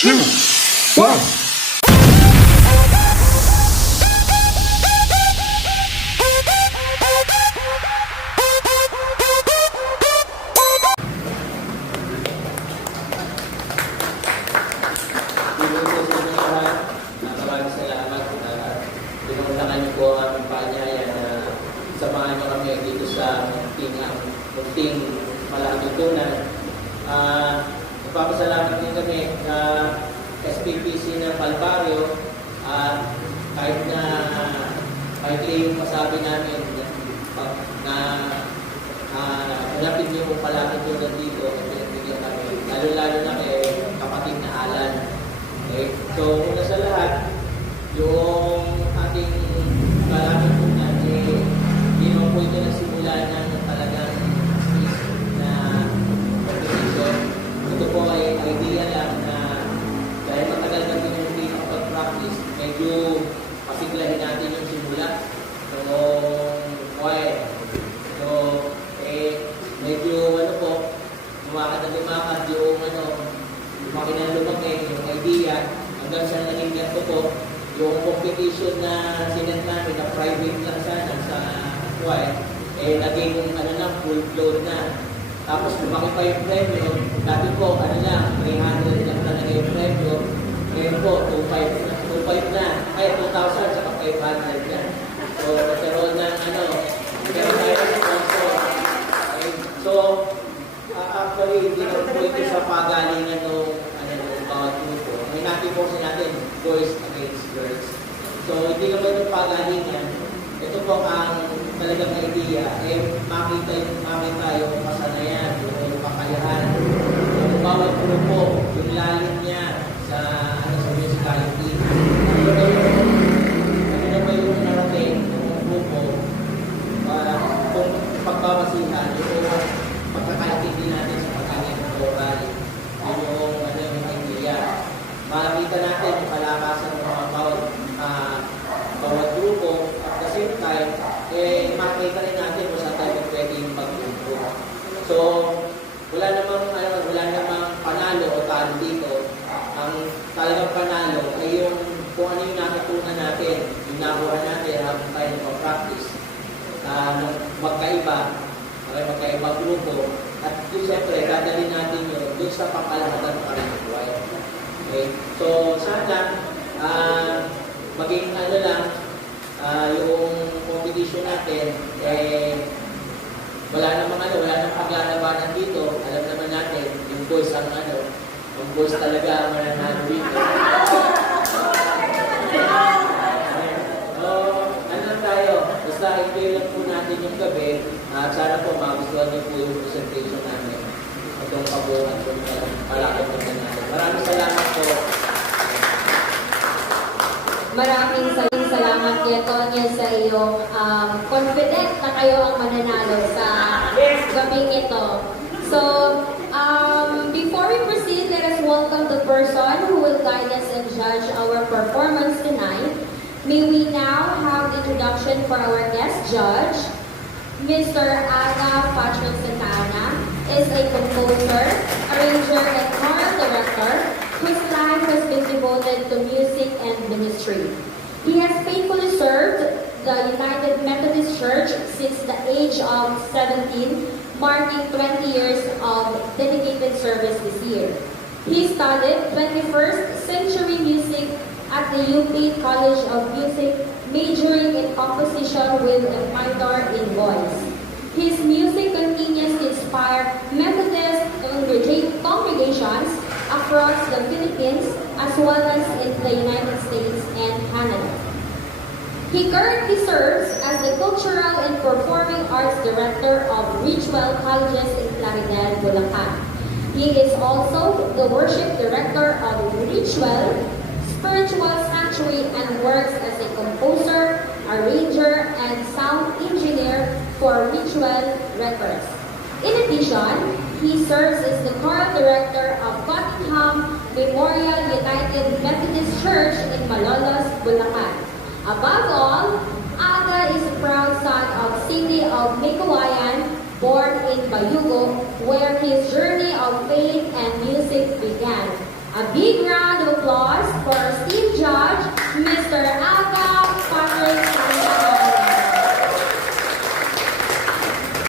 two, one. Maraming salamat. Pinuntakan niyo po ang aming paanyaya na samahan niyo kami dito sa munting malatutunan. Nagpapasalamat din kami sa SPPC ng Calvario kahit yung masabi namin na hanapin niyo kung palatutunan dito at pinagbigyan kami. Lalo-lalo na kay kapatid na Alan. Okay. So, una sa lahat, yung ating palatutunan hindi naman po ito nagsimula ng talagang na competition. Ito po ay idea lang na dahil matagal na hindi nakapag-practice, medyo pasiglahin natin yung simula noong choir. So, medyo lumakad yung lumaki na lumaki yung idea hanggang sa naging ganito po yung competition na sinet namin na private lang sana sa choir naging full-blown na. Tapos lumaki pa yung premyo. Dati po 300 lang talaga yung premyo. Ngayon po 2,500 na. Ay 2,000 saka 500 na. So nagkaroon ng nagkaroon tayo ng sponsor. Okay. So actually, hindi na po ito sa pagalingan ng bawat grupo. May natin natin, boys against girls. So, hindi naman yung pagalingan. Ito po ang talagang idea. Makita yung kasanayan, yung kakayahan. Yung bawat grupo, yung lalim niya sa musicality. Ano ba yung narating ng grupo kung pagbabasihan, yung pagkakaintindi natin sa pagkakang vocal, yung idea. Makikita natin yung kalakasan ng mga bawat grupo at the same time, makikita rin natin kung saan tayo pwede yung pag-grupo. So, wala namang panalo o talo dito. Ang talagang panalo ay yung kung ano yung natutunan natin, yung nakuha natin habang tayo nagpa-practice. Magkaibang grupo at yung siyempre dadalhin natin yun doon sa pangkalahatan ng karitual. Okay? So sana maging yung competition natin wala namang paglalabanan dito. Alam naman natin yung boys yung boys talaga ang mananalo dito. Basta enjoy lang po natin yung gabi at sana po magustuhan niyo po yung presentation namin itong kabuuan itong palakad natin natin. Maraming salamat po. Maraming salamat Tonya sa iyong confident na kayo ang mananalo sa gabing ito. So, before we proceed, let us welcome the person who will guide us and judge our performance tonight. May we now have the introduction for our guest judge. Mr. Aga Patrick Santana is a composer, arranger, and choral director whose life has been devoted to music and ministry. He has faithfully served the United Methodist Church since the age of 17, marking 20 years of dedicated service this year. He studied 21st century music at the UP College of Music, majoring in composition with a minor in voice. His music continues to inspire Methodist congregations across the Philippines as well as in the United States and Canada. He currently serves as the Cultural and Performing Arts Director of Richwell Colleges in Plaridel, Bulacan. He is also the Worship Director of Richwell Spiritual Sanctuary and works as a composer, arranger, and sound engineer for Ritual Records. In addition, he serves as the choral director of Cottingham Memorial United Methodist Church in Malolos, Bulacan. Above all, Aga is a proud son of Cindy of Mikawayan, born in Bayugo, where his journey of faith and music began. A big round